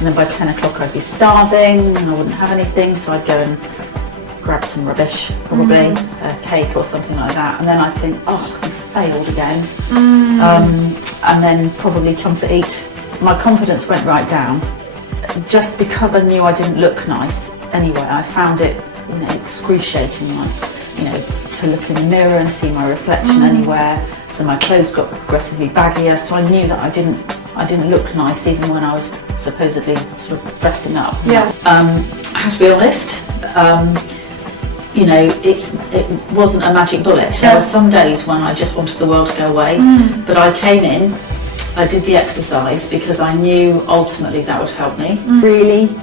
and then by 10 o'clock I'd be starving and I wouldn't have anything, so I'd go and grab some rubbish, probably a cake or something like that, and then I'd think, oh, I failed again, and then probably come for eat. My confidence went right down, just because I knew I didn't look nice anyway. I found it, excruciating, to look in the mirror and see my reflection anywhere. So my clothes got progressively baggier, so I knew that I didn't look nice even when I was supposedly sort of dressing up. Yeah. I have to be honest, it wasn't a magic bullet. There were some days when I just wanted the world to go away, but I came in, I did the exercise because I knew ultimately that would help me. Really,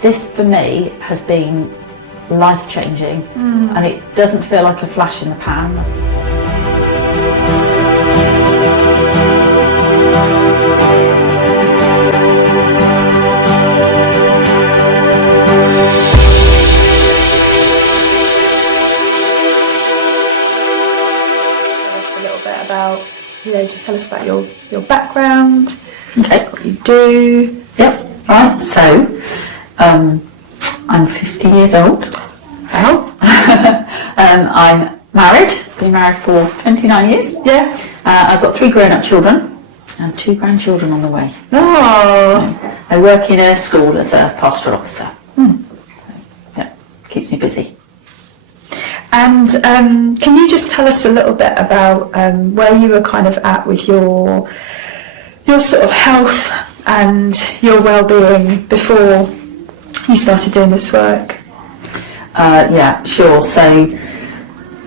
this for me has been life-changing, and it doesn't feel like a flash in the pan. Just tell us about your background, Okay. what you do. Yep. Right. So, I'm 50 years old. Wow. I'm married. Been married for 29 years. Yeah. I've got 3 grown-up children and 2 grandchildren on the way. Oh. I work in a school as a pastoral officer. Yeah, keeps me busy. And can you just tell us a little bit about where you were kind of at with your sort of health and your well-being before you started doing this work? Yeah, sure. So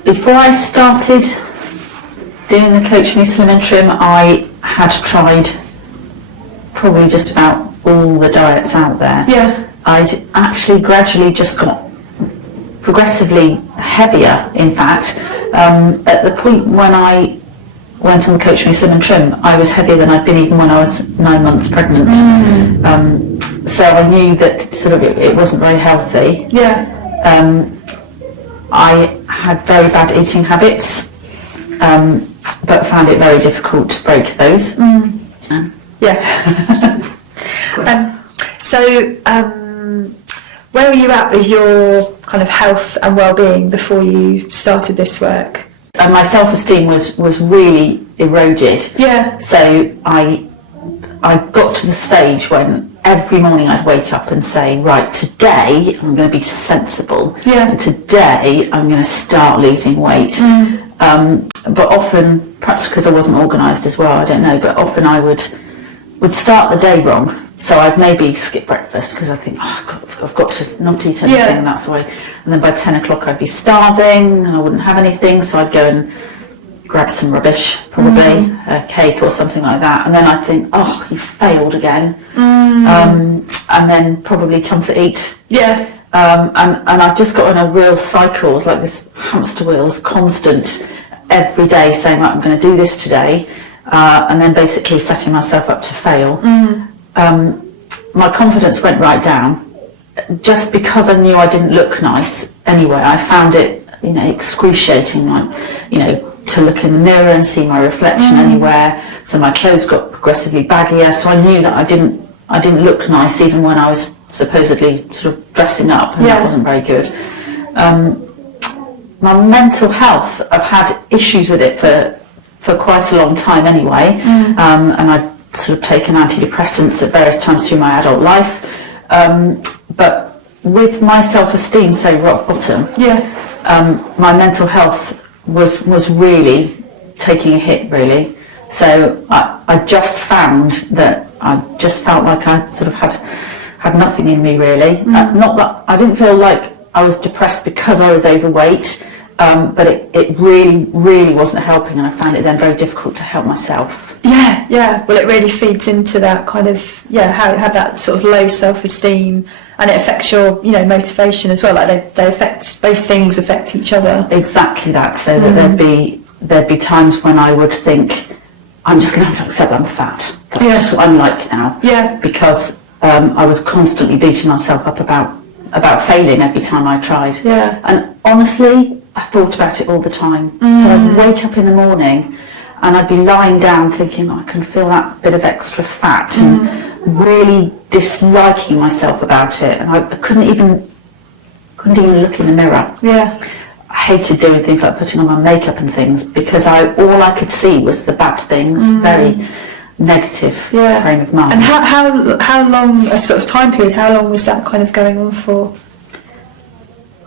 before I started doing the Coach Me Slim and Trim, I had tried probably just about all the diets out there. Yeah. I'd actually gradually just got progressively heavier, in fact. At the point when I went on the Coach Me Slim and Trim, I was heavier than I'd been even when I was 9 months pregnant. So I knew that sort of it wasn't very healthy. Yeah. I had very bad eating habits, but found it very difficult to break those. Yeah. So where were you at with your kind of health and well-being before you started this work? And my self-esteem was really eroded. Yeah. So I got to the stage when every morning I'd wake up and say, right, today I'm going to be sensible. Yeah. And today I'm going to start losing weight. But often, perhaps because I wasn't organised as well, I don't know, but often I would start the day wrong. So I'd maybe skip breakfast because I think, I've got to not eat anything, and that's why. And then by 10 o'clock I'd be starving and I wouldn't have anything, so I'd go and grab some rubbish, probably a cake or something like that, and then I'd think, oh, you failed again, and then probably come for eat. Yeah. And I just got in a real cycle. It was like this hamster wheels, constant, every day saying, right, I'm going to do this today, and then basically setting myself up to fail. My confidence went right down, just because I knew I didn't look nice anyway. I found it, excruciating, to look in the mirror and see my reflection anywhere. So my clothes got progressively baggier, so I knew that I didn't look nice even when I was supposedly sort of dressing up, and that wasn't very good. My mental health, I've had issues with it for quite a long time anyway, and I'd sort of taken antidepressants at various times through my adult life, but with my self-esteem so rock bottom, my mental health was really taking a hit, really. So I just found that I just felt like I sort of had nothing in me, really. Not that I didn't feel like I was depressed because I was overweight, but it really wasn't helping, and I found it then very difficult to help myself. Yeah. Well, it really feeds into that kind of, how you have that sort of low self-esteem, and it affects your, motivation as well. Like they affect, both things affect each other. Exactly that. So that there'd be times when I would think, I'm just going to have to accept that I'm fat. That's just what I'm like now. Yeah. Because I was constantly beating myself up about failing every time I tried. Yeah. And honestly, I thought about it all the time. So I'd wake up in the morning and I'd be lying down thinking, I can feel that bit of extra fat, and really disliking myself about it, and I couldn't even look in the mirror. Yeah. I hated doing things like putting on my makeup and things, because all I could see was the bad things. Very negative frame of mind. And how long, a sort of time period, how long was that kind of going on for?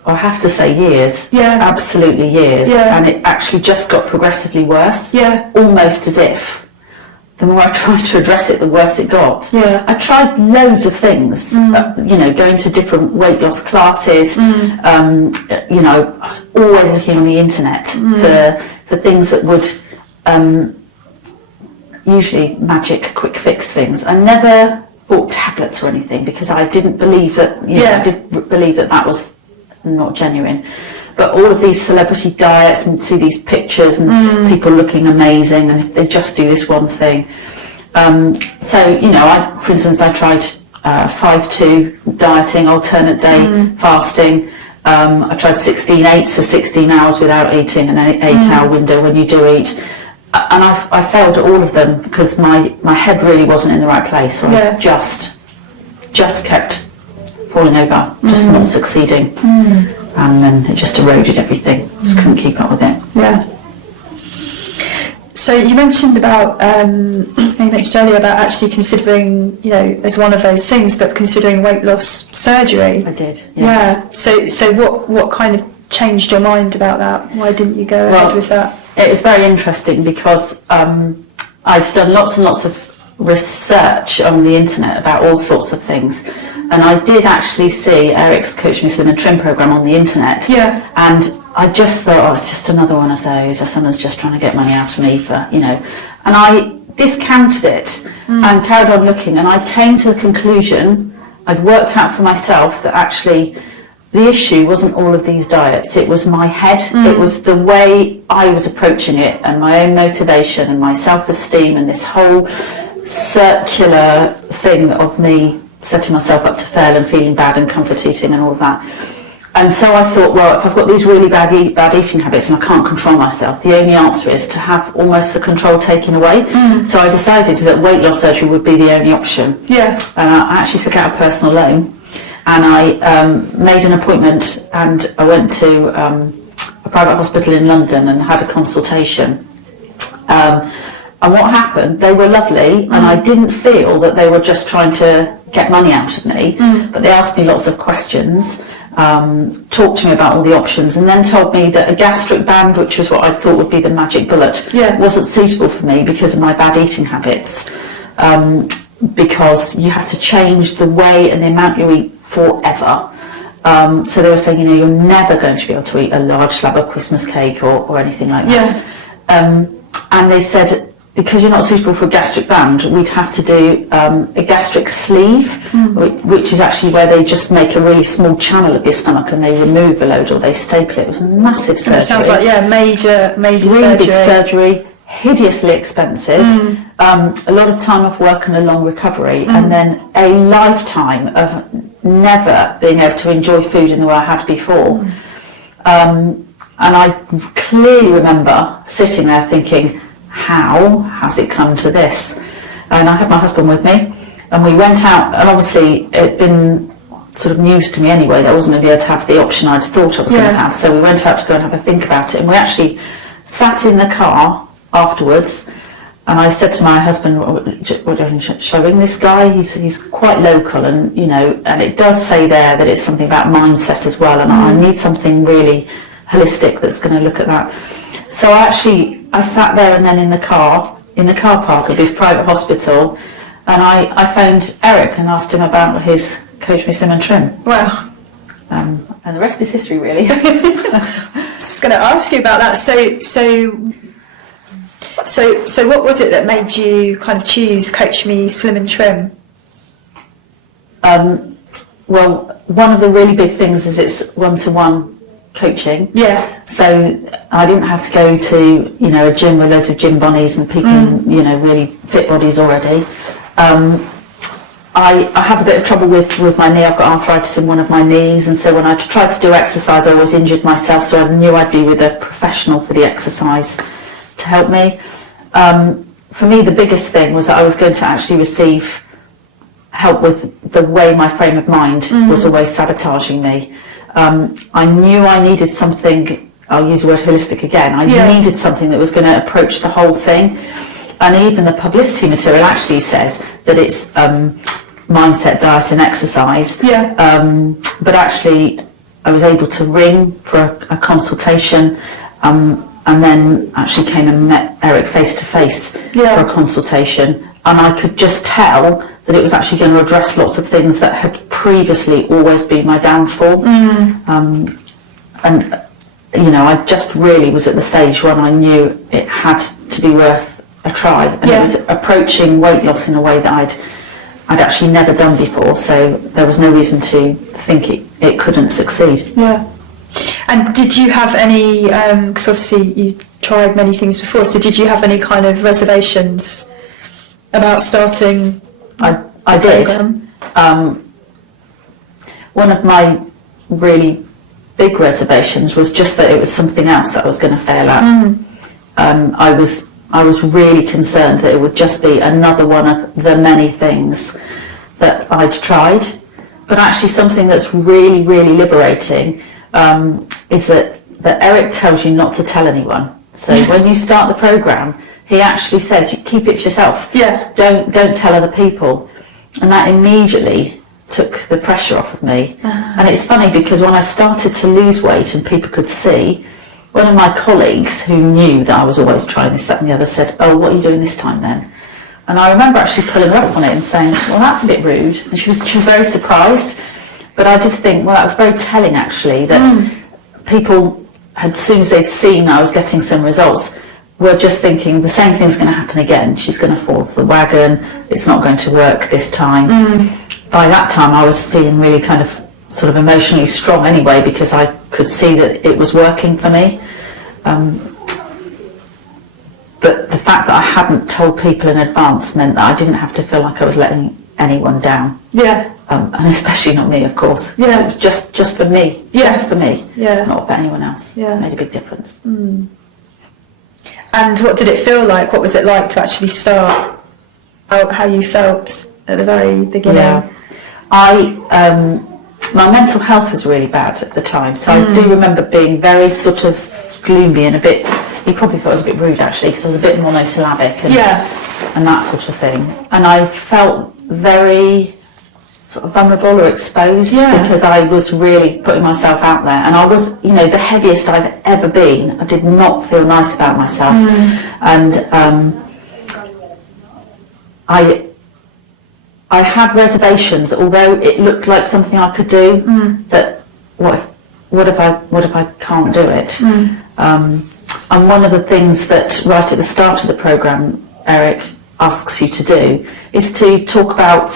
I have to say years. Yeah. Absolutely years. Yeah. And it actually just got progressively worse. Yeah. Almost as if the more I tried to address it, the worse it got. Yeah. I tried loads of things, going to different weight loss classes. I was always looking on the internet for things that would usually magic quick fix things. I never bought tablets or anything, because I didn't believe that, I did believe that was not genuine. But all of these celebrity diets, and see these pictures and people looking amazing, and if they just do this one thing. For instance, I tried 5-2 dieting, alternate day fasting. I tried 16-8, so 16 hours without eating, and an 8-hour window when you do eat. And I failed at all of them, because my head really wasn't in the right place. So I just kept falling over, just not succeeding. And then it just eroded everything. Just couldn't keep up with it. Yeah. So you mentioned about, earlier about actually considering, as one of those things, but considering weight loss surgery. I did, yes. Yeah. So what kind of changed your mind about that? Why didn't you go ahead with that? It was very interesting, because I'd done lots and lots of research on the internet about all sorts of things. And I did actually see Eric's Coach Me Slim and Trim program on the internet. Yeah. And I just thought, it's just another one of those, or someone's just trying to get money out of me for, And I discounted it and carried on looking. And I came to the conclusion, I'd worked out for myself that actually the issue wasn't all of these diets. It was my head. It was the way I was approaching it, and my own motivation and my self-esteem, and this whole circular thing of me setting myself up to fail and feeling bad and comfort eating and all of that. And so I thought, well, if I've got these really bad eating habits and I can't control myself, the only answer is to have almost the control taken away. So I decided that weight loss surgery would be the only option. Yeah. I actually took out a personal loan, and I made an appointment, and I went to a private hospital in London and had a consultation. And what happened, they were lovely, and I didn't feel that they were just trying to get money out of me, but they asked me lots of questions, talked to me about all the options, and then told me that a gastric band, which was what I thought would be the magic bullet, wasn't suitable for me because of my bad eating habits, because you have to change the way and the amount you eat forever. So they were saying, you're never going to be able to eat a large slab of Christmas cake or anything like that. And they said, because you're not suitable for a gastric band, we'd have to do a gastric sleeve, which is actually where they just make a really small channel of your stomach and they remove a load, or they staple it. It was a massive surgery. It sounds like, major really surgery. Big surgery, hideously expensive, a lot of time off work and a long recovery, and then a lifetime of never being able to enjoy food in the way I had before. And I clearly remember sitting there thinking, how has it come to this? And I had my husband with me, and we went out, and obviously it'd been sort of news to me anyway that I wasn't going to be able to have the option I'd thought I was going to have, so we went out to go and have a think about it, and we actually sat in the car afterwards, and I said to my husband, shall I ring this guy? He's quite local, and and it does say there that it's something about mindset as well, and I need something really holistic that's going to look at that. So I sat there and then in the car park of this private hospital, and I phoned Eric and asked him about his Coach Me Slim and Trim. Wow. And the rest is history, really. I was just going to ask you about that. So what was it that made you kind of choose Coach Me Slim and Trim? Well, one of the really big things is it's one-to-one coaching. Yeah. So I didn't have to go to a gym with loads of gym bunnies and people really fit bodies already. I have a bit of trouble with my knee. I've got arthritis in one of my knees, and so when I tried to do exercise I always injured myself, so I knew I'd be with a professional for the exercise to help me. For me the biggest thing was that I was going to actually receive help with the way my frame of mind was always sabotaging me. I knew I needed something, I'll use the word holistic again, I needed something that was going to approach the whole thing. And even the publicity material actually says that it's mindset, diet and exercise. But actually I was able to ring for a consultation, and then actually came and met Eric face to face for a consultation, and I could just tell that it was actually going to address lots of things that had previously always been my downfall. And you know, I just really was at the stage when I knew it had to be worth a try, and it was approaching weight loss in a way that I'd actually never done before, so there was no reason to think it couldn't succeed. And did you have any, because obviously you tried many things before, so did you have any kind of reservations about starting? I did. One of my really big reservations was just that it was something else that I was going to fail at. I was really concerned that it would just be another one of the many things that I'd tried. But actually something that's really, really liberating is that Eric tells you not to tell anyone. So when you start the program, he actually says, you keep it to yourself. Don't tell other people. And that immediately took the pressure off of me. And it's funny because when I started to lose weight and people could see, one of my colleagues who knew that I was always trying this, that and the other said, "Oh, what are you doing this time then?" And I remember actually pulling her up on it and saying, "Well, that's a bit rude." And she was very surprised. But I did think, well, that was very telling actually, that people had, as soon as they'd seen I was getting some results, were just thinking the same thing's going to happen again. She's going to fall off the wagon. It's not going to work this time. By that time, I was feeling really kind of sort of emotionally strong anyway, because I could see that it was working for me. But the fact that I hadn't told people in advance meant that I didn't have to feel like I was letting anyone down. And especially not me, of course. It was just for me. Just for me. Not for anyone else. It made a big difference. And what did it feel like? What was it like to actually start? How you felt at the very beginning? My mental health was really bad at the time, so I do remember being very sort of gloomy and a bit, he probably thought I was a bit rude actually, because I was a bit monosyllabic and that sort of thing. And I felt very sort of vulnerable or exposed because I was really putting myself out there, and I was, you know, the heaviest I've ever been. I did not feel nice about myself. And I had reservations, although it looked like something I could do, that what if I can't do it? And one of the things that right at the start of the programme Eric asks you to do is to talk about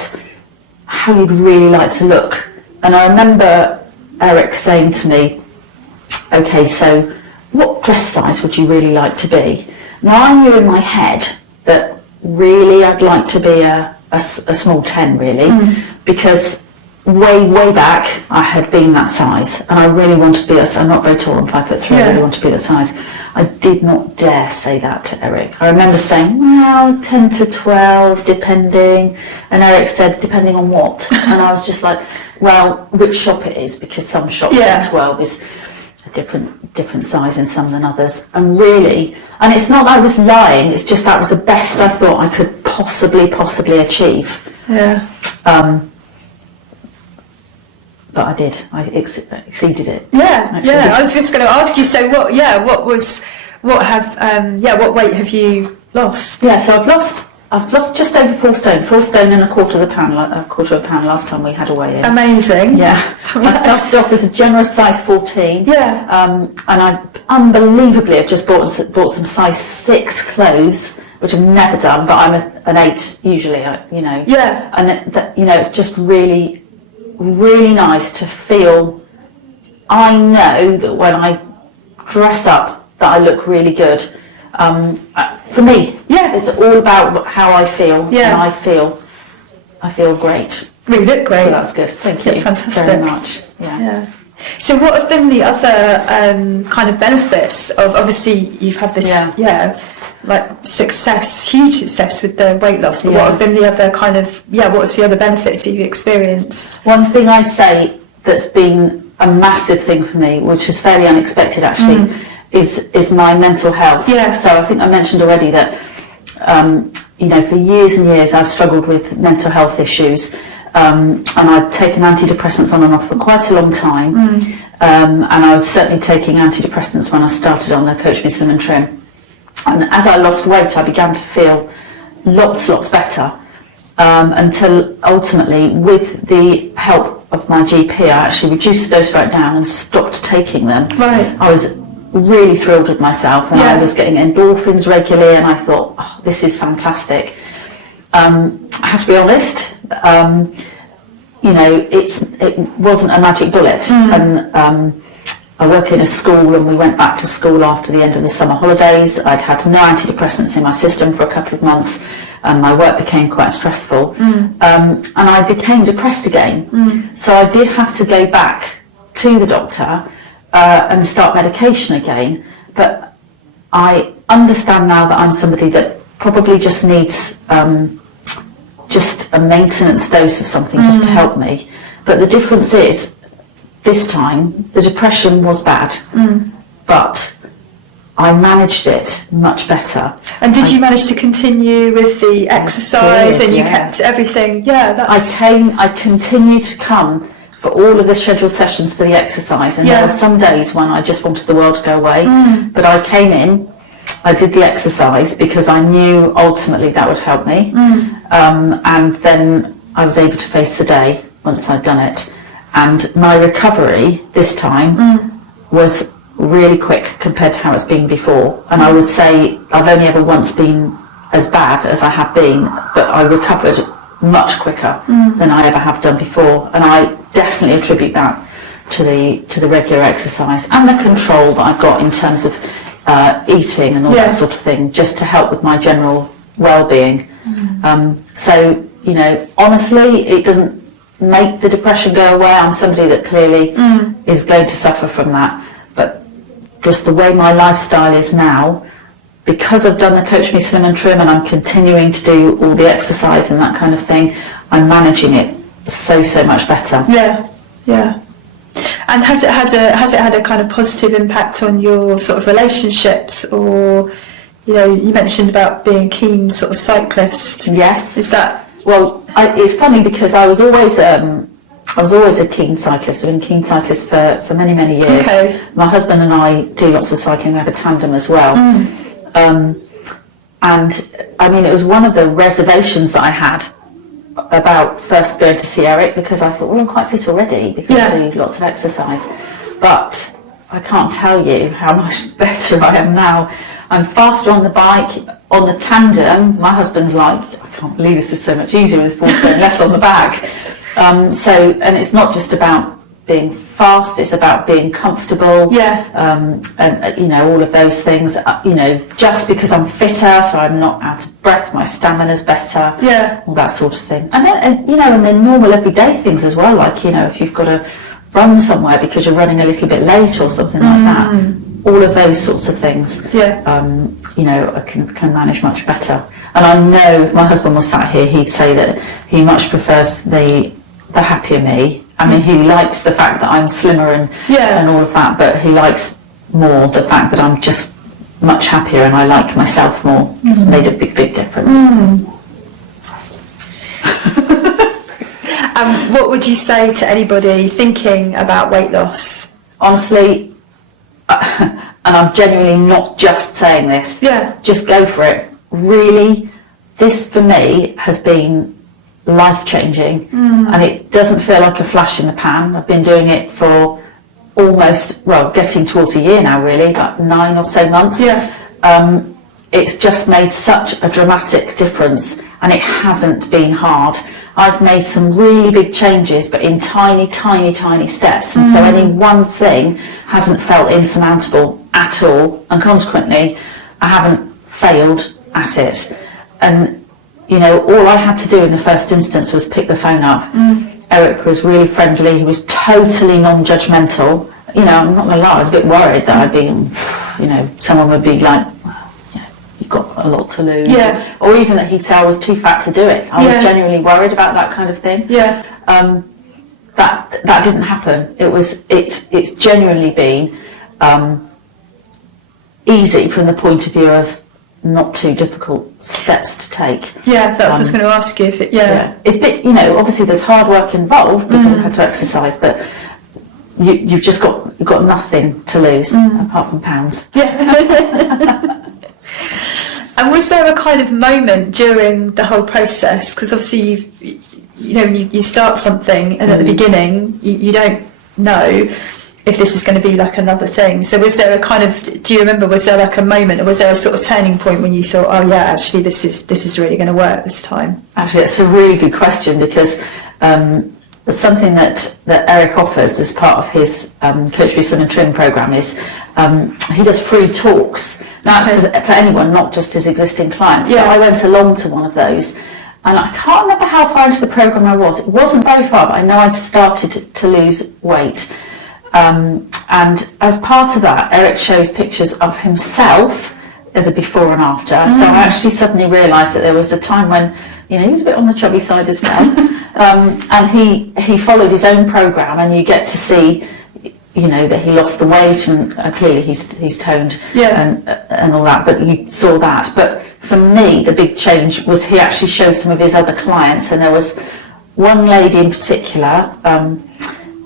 how you'd really like to look. And I remember Eric saying to me, "Okay, so what dress size would you really like to be?" Now I knew in my head that really I'd like to be a small 10 really, because way back I had been that size, and I really wanted to be I'm not very tall, I'm 5'3", I really want to be that size. I did not dare say that to Eric. I remember saying, well, 10 to 12 depending, and Eric said, depending on what? And I was just like, well, which shop it is, because some shops 12 is a different size in some than others. And really, and it's not that I was lying, it's just that was the best I thought I could possibly achieve. But I did. I exceeded it. I was just going to ask you. So what weight have you lost? So I've lost just over 4 stone. 4 stone and a quarter of a pound last time we had a weigh in. Amazing. I started off as a generous size 14. And I unbelievably have just bought some size 6 clothes, which I've never done, but I'm an 8 usually. And it's just really nice to feel. I know that when I dress up that I look really good. For me, it's all about how I feel, and I feel great. You look great. So that's good. Thank you. Fantastic. Very much. So what have been the other kind of benefits of, obviously you've had this like huge success with the weight loss, but what have been the other kind of, what's the other benefits you've experienced? One thing I'd say that's been a massive thing for me, which is fairly unexpected actually, is my mental health. Yeah. So I think I mentioned already that, for years and years I've struggled with mental health issues, and I'd taken antidepressants on and off for quite a long time, and I was certainly taking antidepressants when I started on the Coach Me Slim and Trim. And as I lost weight, I began to feel lots better, until ultimately, with the help of my GP, I actually reduced the dose right down and stopped taking them. Right. I was really thrilled with myself, and I was getting endorphins regularly, and I thought, oh, this is fantastic. I have to be honest, it wasn't a magic bullet, and I work in a school, and we went back to school after the end of the summer holidays. I'd had no antidepressants in my system for a couple of months, and my work became quite stressful, and I became depressed again. So I did have to go back to the doctor and start medication again, but I understand now that I'm somebody that probably just needs just a maintenance dose of something just to help me. But the difference is, this time the depression was bad, but I managed it much better. And did you manage to continue with the exercise, and you kept everything? I continued to come for all of the scheduled sessions for the exercise, and there were some days when I just wanted the world to go away, but I came in, I did the exercise because I knew ultimately that would help me, and then I was able to face the day once I'd done it, and my recovery this time was really quick compared to how it's been before. And I would say I've only ever once been as bad as I have been, but I recovered much quicker than I ever have done before, and I definitely attribute that to the regular exercise and the control that I've got in terms of eating and all that sort of thing, just to help with my general well-being. So honestly, it doesn't make the depression go away. I'm somebody that clearly is going to suffer from that, but just the way my lifestyle is now, because I've done the Coach Me Slim and Trim, and I'm continuing to do all the exercise and that kind of thing, I'm managing it so much better. Yeah. And has it had a kind of positive impact on your sort of relationships, or you mentioned about being a keen sort of cyclist? Yes. Is that? Well, it's funny because I was always a keen cyclist. I've been a keen cyclist for many years. Okay. My husband and I do lots of cycling. We have a tandem as well. And I mean, it was one of the reservations that I had about first going to see Eric, because I thought, well, I'm quite fit already because I do lots of exercise. But I can't tell you how much better I am now. I'm faster on the bike. On the tandem, my husband's like, I can't believe this is so much easier with 4 stone less on the back. And it's not just about being fast, it's about being comfortable, and all of those things, just because I'm fitter, so I'm not out of breath, my stamina's better, all that sort of thing. And then normal everyday things as well, like if you've got to run somewhere because you're running a little bit late or something like that, all of those sorts of things, I can manage much better. And I know if my husband was sat here, he'd say that he much prefers the happier me. I mean, he likes the fact that I'm slimmer and all of that, but he likes more the fact that I'm just much happier and I like myself more. It's made a big difference. What would you say to anybody thinking about weight loss? Honestly, and I'm genuinely not just saying this, just go for it. Really, this for me has been life-changing, and it doesn't feel like a flash in the pan. I've been doing it for almost, getting towards a year now, really, like 9 or so months. It's just made such a dramatic difference, and it hasn't been hard. I've made some really big changes, but in tiny steps, and so any one thing hasn't felt insurmountable at all, and consequently I haven't failed at it. And all I had to do in the first instance was pick the phone up. Eric was really friendly, he was totally non-judgmental. I'm not gonna lie, I was a bit worried that I'd be, someone would be like, you got a lot to lose. Yeah. Or even that he'd say I was too fat to do it. I was genuinely worried about that kind of thing. Yeah. That didn't happen. It's genuinely been easy from the point of view of not too difficult steps to take. Yeah, that's what I was going to ask you. If it, it's a bit, obviously there's hard work involved because I've had to exercise, but you've just got nothing to lose apart from pounds. Yeah. And was there a kind of moment during the whole process? Because obviously you start something, and at the beginning you don't know if this is going to be like another thing. So was there a kind of, do you remember, was there like a moment, or was there a sort of turning point when you thought, oh yeah, actually this is really going to work this time? Actually, that's a really good question, because something that Eric offers as part of his Coach Be Slim and Trim programme is he does free talks. Now that's for anyone, not just his existing clients. Yeah. But I went along to one of those, and I can't remember how far into the programme I was. It wasn't very far, but I know I'd started to lose weight. And as part of that, Eric shows pictures of himself as a before and after. So I actually suddenly realised that there was a time when he was a bit on the chubby side as well. And he followed his own programme, and you get to see that he lost the weight, and clearly he's toned and all that, but you saw that. But for me, the big change was he actually showed some of his other clients, and there was one lady in particular,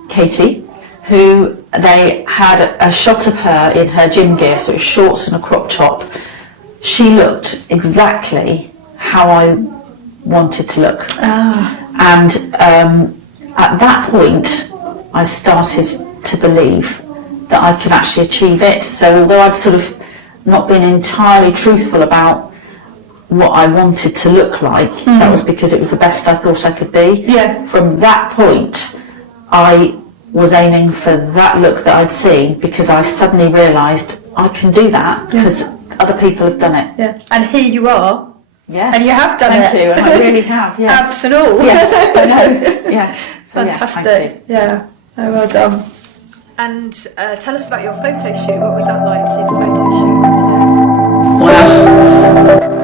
Katie, who they had a shot of her in her gym gear, so it was shorts and a crop top. She looked exactly how I wanted to look. And at that point I started to believe that I could actually achieve it. So although I'd sort of not been entirely truthful about what I wanted to look like, that was because it was the best I thought I could be. From that point I was aiming for that look that I'd seen, because I suddenly realised I can do that because other people have done it. And here you are. Yes. And you have done Thank you, and I really have. Yes. Absolutely. Yes, I know. Yes. So, fantastic. Yes, oh, well done. And tell us about your photo shoot. What was that like to see the photo shoot today? Well,